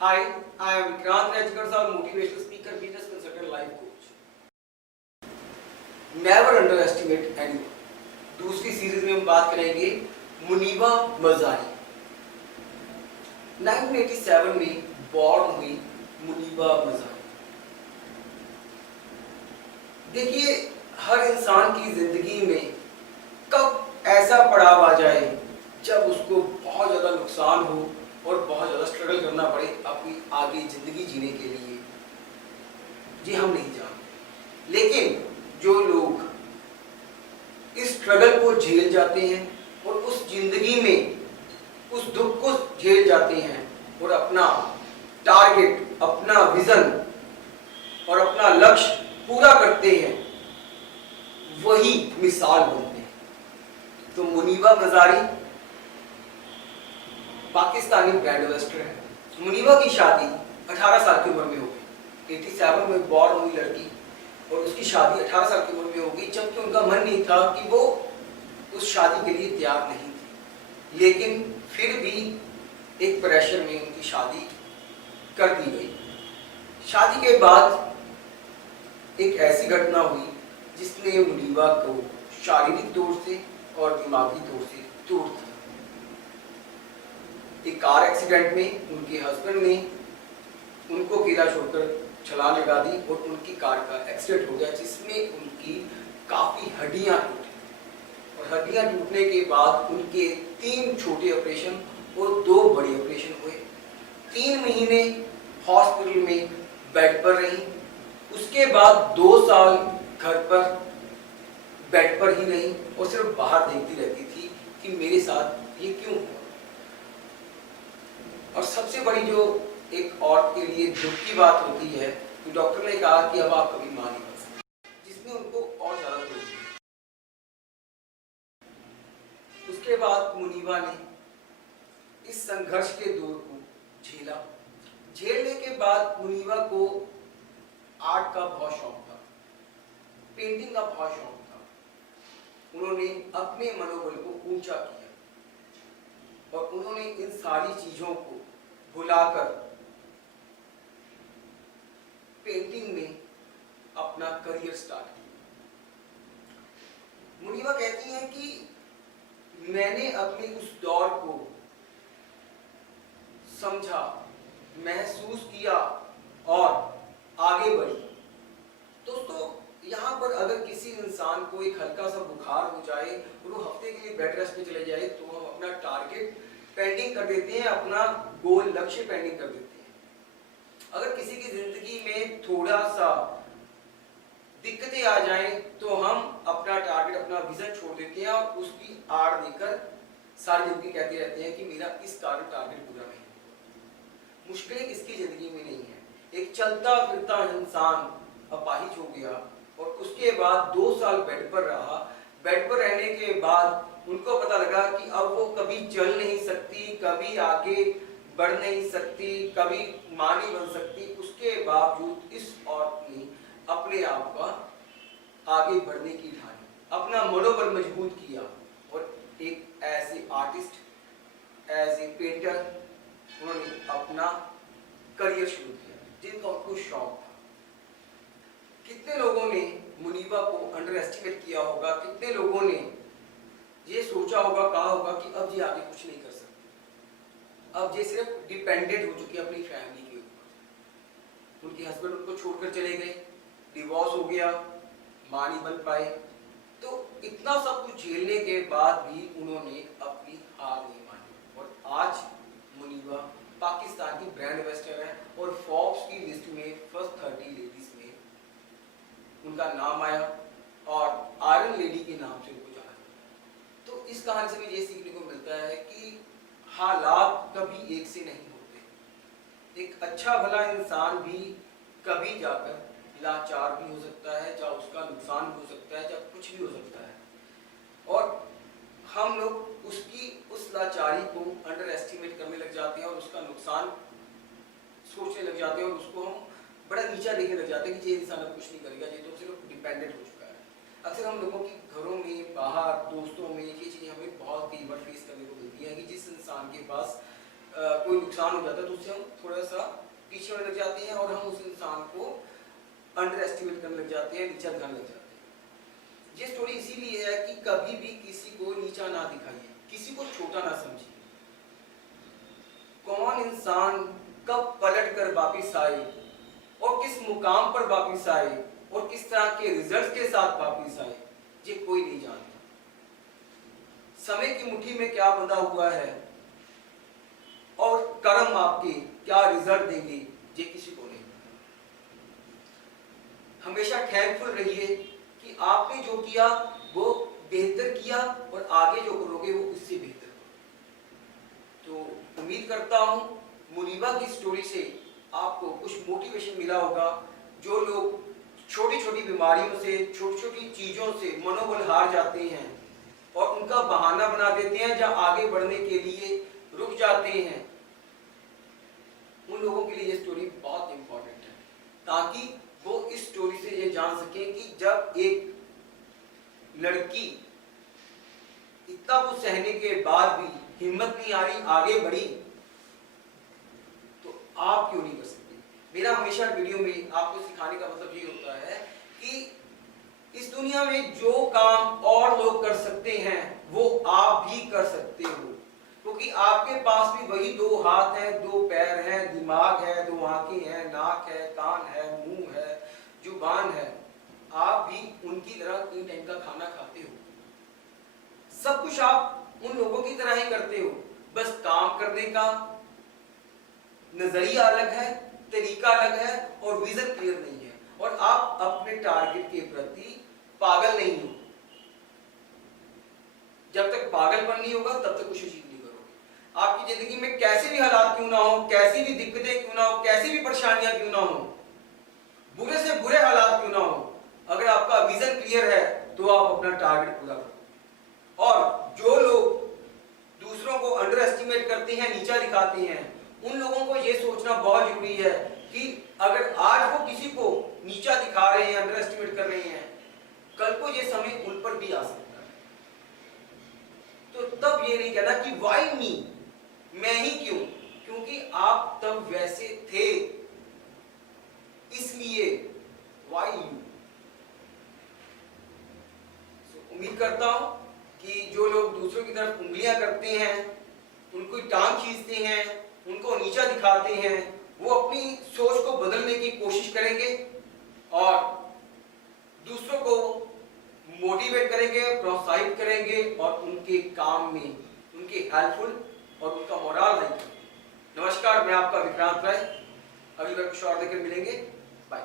Hi, I am Vikrant Rajkar, motivational speaker, business consultant, life coach. Never underestimate anyone. दूसरी series में हम बात करेंगे मुनीबा मजारी। 1987 में बॉर्न हुई मुनीबा मजारी। देखिए, हर इंसान की जिंदगी में कब ऐसा पड़ाव आ जाए जब उसको बहुत ज्यादा नुकसान हो और बहुत ज्यादा स्ट्रगल करना पड़े अपनी आगे जिंदगी जीने के लिए, ये हम नहीं जानते। लेकिन जो लोग इस स्ट्रगल को झेल जाते हैं और उस जिंदगी में उस दुख को झेल जाते हैं और अपना टारगेट, अपना विजन और अपना लक्ष्य पूरा करते हैं, वही मिसाल बनते हैं। तो मुनीबा मजारी पाकिस्तानी ब्रांड एम्बेसडर है। मुनीबा की शादी 18 साल की उम्र में हो गई। 87 में बॉर्न हुई लड़की और उसकी शादी 18 साल की उम्र में हो गई, जबकि उनका मन नहीं था कि वो उस शादी के लिए तैयार नहीं थी। लेकिन फिर भी एक प्रेशर में उनकी शादी कर दी गई। शादी के बाद एक ऐसी घटना हुई जिसने मुनीबा को शारीरिक तौर से और दिमागी तौर से तोड़ दिया। एक कार एक्सीडेंट में उनके हस्बैंड ने उनको अकेला छोड़कर छलांग लगा दी और उनकी कार का एक्सीडेंट हो गया, जिसमें उनकी काफी हड्डियां टूटी और हड्डियां टूटने के बाद उनके 3 छोटे ऑपरेशन और 2 बड़े ऑपरेशन हुए। 3 महीने हॉस्पिटल में बेड पर रही। उसके बाद 2 साल घर पर बेड पर ही रही और सिर्फ बाहर देखती रहती थी कि मेरे साथ ये क्यों हुआ। और सबसे बड़ी जो एक औरत के लिए दुख की बात होती है कि डॉक्टर ने कहा कि अब आप कभी मां नहीं बन सकते, जिसने उनको और ज्यादा दुख दिया। उसके बाद मुनीबा ने इस संघर्ष के दौर को झेला। झेलने के बाद मुनीबा को आर्ट का बहुत शौक था, पेंटिंग का बहुत शौक था। उन्होंने अपने मनोबल को ऊंचा किया और उन्होंने इन सारी चीजों को भुलाकर पेंटिंग में अपना करियर स्टार्ट किया। मुनीबा कहती हैं कि मैंने अपने उस दौर को समझा, महसूस किया और आगे बढ़ी। दोस्तों, यहाँ पर अगर किसी इंसान को एक हल्का सा बुखार हो जाए और वो हफ्ते के लिए बेड रेस्ट पे चले जाए, तो हम अपना टारगेट पेंडिंग कर देते हैं, अपना गोल लक्ष्य पेंडिंग कर देते हैं। अगर किसी की जिंदगी में थोड़ा सा दिक्कतें आ जाएं तो हम अपना टारगेट, अपना विजन छोड़ देते हैं और उसकी आड़ देकर सारी जिंदगी कहते रहते हैं कि मेरा इस कारण टारगेट पूरा नहीं हुआ। मुश्किलें किसकी जिंदगी में नहीं है। एक चलता फिरता इंसान अपाहिज हो गया और उसके बाद 2 साल बेड पर रहा। बेड पर रहने के बाद उनको पता लगा कि अब वो कभी चल नहीं सकती, कभी आगे बढ़ नहीं सकती, कभी मां नहीं बन सकती। उसके बावजूद इस औरत ने अपने आप का आगे बढ़ने की ठानी, अपना मनोबल मजबूत किया और एक as a artist, as a painter उन्होंने अपना करियर शुरू किया, जिनका उनको शौक था। कितने लोगों ने मुनीबा को अंडर एस्टिमेट किया होगा, कितने लोगों ने ये सोचा होगा, कहा होगा कि अब ये आगे कुछ नहीं कर सकती, अब ये सिर्फ डिपेंडेंट हो चुकी है अपनी फैमिली के ऊपर। उनके हस्बैंड उनको छोड़कर चले गए, डिवोर्स हो गया, मां नहीं बन पाए। तो इतना सब कुछ झेलने के बाद भी उन्होंने अपनी हार नहीं मानी और आज मुनीबा पाकिस्तान की ब्रांड एम्बेसडर है और फोर्ब्स की लिस्ट में फर्स्ट 30 लेडीज में उनका नाम आया और आयरन लेडी के नाम से उनको जाना गया। तो इस कहानी से मुझे ये सीखने को मिलता है कि हालात कभी एक से नहीं होते। एक अच्छा भला इंसान भी कभी जाकर लाचार भी हो सकता है, चाहे उसका नुकसान हो सकता है, चाहे कुछ भी हो सकता है और हम लोग उसकी उस लाचारी को अंडर एस्टिमेट करने लग जाते हैं और उसका नुकसान सोचने लग जाते हैं और उसको हम बड़ा नीचा देखने लग जाते हैं कि ये इंसान अब कुछ नहीं करेगा, ये तो सिर्फ डिपेंडेंट हो चुका है। अक्सर हम लोगों के घरों में, बाहर, दोस्तों में ये चीज़ें हमें बहुत कई बार फेस करने को मिलती है कि जिस इंसान के पास कोई नुकसान हो जाता है तो उससे हम थोड़ा सा पीछे होने लग जाते हैं और हम उस इंसान को अंडर एस्टिमेट करने लग जाते हैं, नीचा दिखाने लग जाते हैं। ये स्टोरी इसीलिए है कि कभी भी किसी को नीचा ना दिखाइए, किसी को छोटा ना समझिए। कौन इंसान कब पलट कर वापिस आए और किस मुकाम पर वापिस आए और किस तरह के रिजल्ट के साथ वापिस आए, ये कोई नहीं जानता। समय की मुट्ठी में क्या बंधा हुआ है और कर्म आपके क्या रिजल्ट देंगे, ये किसी को नहीं। हमेशा थैंकफुल रहिए कि आपने जो किया वो बेहतर किया और आगे जो करोगे वो उससे बेहतर करोगे। तो उम्मीद करता हूं मुनीबा की स्टोरी से आपको कुछ मोटिवेशन मिला होगा। जो लोग छोटी छोटी बीमारियों से, छोटी छोटी चीजों से मनोबल हार जाते हैं और उनका बहाना बना देते हैं या आगे बढ़ने के लिए रुक जाते हैं, उन लोगों के लिए ये स्टोरी बहुत इंपॉर्टेंट है, ताकि वो इस स्टोरी से ये जान सकें कि जब एक लड़की इतना कुछ सहने के बाद भी हिम्मत नहीं आ रही, आगे बढ़ी, तो आप क्यों नहीं कर सकते। मेरा हमेशा वीडियो में आपको सिखाने का मतलब ये होता है कि इस दुनिया में जो काम और लोग कर सकते हैं वो आप भी कर सकते हो, क्योंकि आपके पास भी वही दो हाथ हैं, दो पैर हैं, दिमाग है, दो आंखें हैं, नाक है, कान है, मुंह है, जुबान है। आप भी उनकी तरह 3 टाइम का खाना खाते हो, सब कुछ आप उन लोगों की तरह ही करते हो, बस काम करने का नजरिया अलग है, तरीका अलग है और विजन क्लियर नहीं है, और आप अपने टारगेट के प्रति पागल नहीं हो। जब तक पागलपन नहीं होगा तब तक कुछ अचीव नहीं करोगे। आपकी जिंदगी में कैसे भी हालात क्यों ना हो, कैसी भी दिक्कतें क्यों ना हो, कैसी भी परेशानियां क्यों ना हो, बुरे से बुरे हालात क्यों ना हो, अगर आपका विजन क्लियर है तो आप अपना टारगेट पूरा करो। और जो लोग दूसरों को अंडर एस्टिमेट करते हैं, नीचा दिखाते हैं, उन लोगों को यह सोचना बहुत जरूरी है कि अगर आज वो किसी को नीचा दिखा रहे हैं, अंडर एस्टिमेट कर रहे हैं, कल को यह समय उन पर भी आ सकता है। तो तब ये नहीं कहना कि वाई मी, मैं ही क्यों, क्योंकि आप तब वैसे थे, इसलिए वाई यू। उम्मीद करता हूं कि जो लोग दूसरों की तरफ उंगलियां करते हैं, उनको टांग खींचते हैं, उनको नीचा दिखाते हैं, वो अपनी सोच को बदलने की कोशिश करेंगे और दूसरों को मोटिवेट करेंगे, प्रोत्साहित करेंगे और उनके काम में उनके हेल्पफुल और उनका मोरल हाई करेंगे। नमस्कार, मैं आपका विक्रांत राय। अगली बार कुछ और देकर मिलेंगे। बाय।